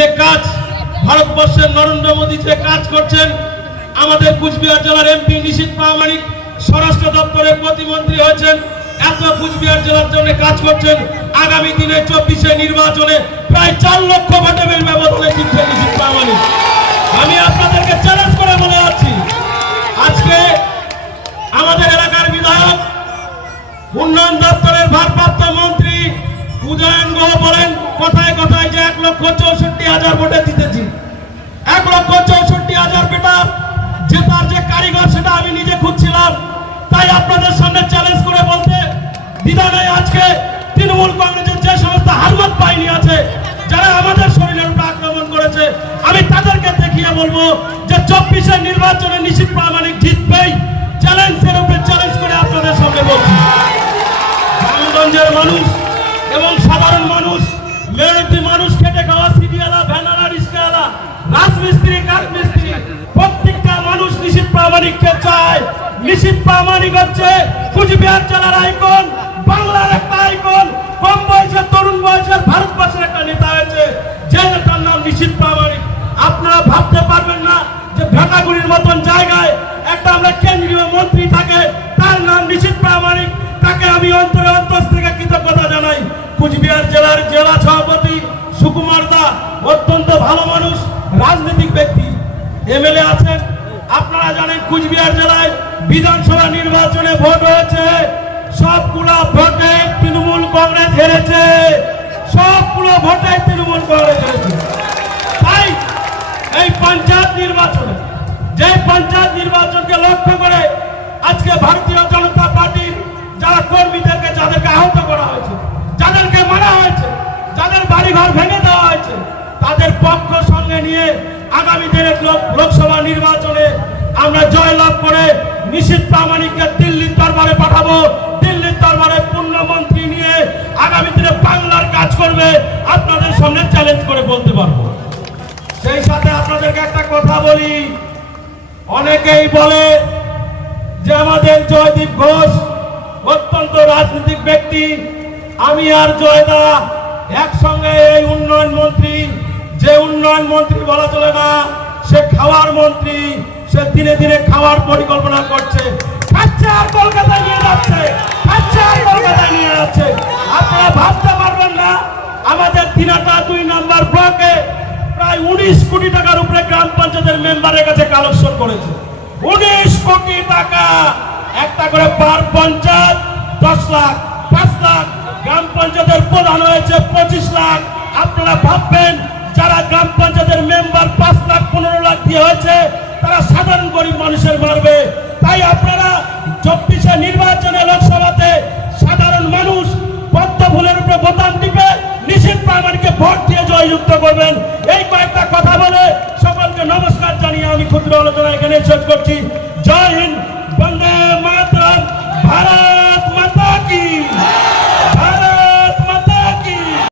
যে কাজ ভারতবর্ষের নরেন্দ্র মোদী যে কাজ করছেন, আমাদের কুচবিহার জেলার এমপি নিশীত প্রামাণিক স্বরাষ্ট্র দপ্তরের প্রতিমন্ত্রী হয়েছেন। এত কুচবিহার জেলার জন্য কাজ করছেন। আগামী দিনে চব্বিশে নির্বাচনে প্রায় চার লক্ষ ভোটে বিল ব্যবধানে জিতছেন নিশীত প্রামাণিক। আমি আপনাদেরকে চ্যালেঞ্জ করে চৌষট্টি ভোটে জিতেছি। এক লক্ষ চৌষট্টি হাজার বেটার জেতার যে কারিগর সেটা আমি নিজে খুঁজছিলাম। তাই আপনাদের সামনে চ্যালেঞ্জ করে বলতে দ্বিধা নেই আজকে তৃণমূল কংগ্রেসের যে সমস্ত হারমত বাহিনী আছে, যারা আমাদের শরীরের উপর আক্রমণ করেছে, আমি তাদেরকে দেখিয়ে বলব যে চব্বিশের নির্বাচনে নিশ্চিত প্রামাণিক জিতবেই। চ্যালেঞ্জের উপরে চ্যালেঞ্জ করে আপনাদের সামনে বলছি। গ্রামগঞ্জের মানুষ এবং সাধারণ মানুষ মেহনতি মানুষ রাজমিস্ত্রি কাঠমিস্ত্রি। প্রত্যেকটা মানুষ নিশিত প্রামাণিককে চায়। নিশিত প্রামাণিক হচ্ছে কুচবিহার জেলার আইকন, বাংলার একটা আইকন। কম বয়সের তরুণ বয়সের ভারতবর্ষের একটা নেতা হয়েছে, যে নেতার নাম নিশিত প্রামাণিক। আপনারা ভাবতে পারবেন না যে ভেটাগুড়ির মতন জায়গায় একটা আমরা কেন্দ্রীয় মন্ত্রী থাকে, তার নাম নিশিত প্রামাণিক। তাকে আমি অন্তরে অন্তর থেকে কৃতজ্ঞতা জানাই। কুচবিহার জেলার জেলা সভাপতি সুকুমার দা, অত্যন্ত ভালো মানুষ। রাজনৈতিক ব্যক্তি, এমএলএ আছেন, আপনারা জানেন কুচবিহার জেলায় বিধানসভা নির্বাচনে ভোট হয়েছে। সবগুলো ভোটে তৃণমূল কংগ্রেস হেরেছে। সবগুলো ভোটে তৃণমূল কংগ্রেস হেরেছে। তাই এই পঞ্চায়েত নির্বাচনে যে পঞ্চায়েত নির্বাচনকে লক্ষ্য করে আজকে ভারতীয় জনতা পার্টির যারা কর্মীদেরকে, যাদেরকে আহত করা হয়েছে, যাদেরকে মারা হয়েছে, যাদের বাড়িঘর ভেঙে নিয়ে আগামী লোক- লোকসভা নির্বাচনে আমরা জয়লাভ করে নিশীত প্রামাণিককে দিল্লির দরবারে পাঠাবো। দিল্লির দরবারে পূর্ণমন্ত্রী নিয়ে আগামী দিনে বাংলার কাজ করবে, আপনাদের সামনে চ্যালেঞ্জ করে বলতে পারব। সেই সাথে আপনাদেরকে একটা কথা বলি। অনেকেই বলে যে আমাদের জয়দীপ ঘোষ অত্যন্ত রাজনৈতিক ব্যক্তি। আমি আর জয়দা একসঙ্গে এই উন্নয়ন মন্ত্রী বলা চলে না। সে খাওয়ার মন্ত্রী, সে দিনে দিনে খাওয়ার পরিকল্পনা করছে। নিয়ে যাচ্ছে। নিয়ে যাচ্ছে। আপনারা ভাবতে পারবেন না, আমাদের দুই নাম্বার প্রায় উনিশ কোটি টাকার উপরে গ্রাম পঞ্চায়েতের মেম্বারের কাছে করেছে। উনিশ কোটি টাকা। একটা করে পঞ্চায়েত দশ লাখ, পাঁচ লাখ। গ্রাম পঞ্চায়েতের প্রধান হয়েছে পঁচিশ লাখ। আপনারা ভাববেন যারা গ্রাম পঞ্চায়েতের মেম্বার পাঁচ লাখ, পনেরো লাখ দিয়ে হয়েছে, তারা সাধারণ গরিব মানুষের মারবে। তাই আপনারা চব্বিশে নির্বাচনে লোকসভাতে সাধারণ মানুষ পদ্ম ফুলের উপরে বোতাম টিপে নিশ্চিত প্রামাণিককে ভোট দিয়ে জয়যুক্ত করবেন। এই কয়েকটা কথা বলে সকলকে নমস্কার জানিয়ে আমি ক্ষুদ্র আলোচনা এখানে শেষ করছি। জয় হিন্দ।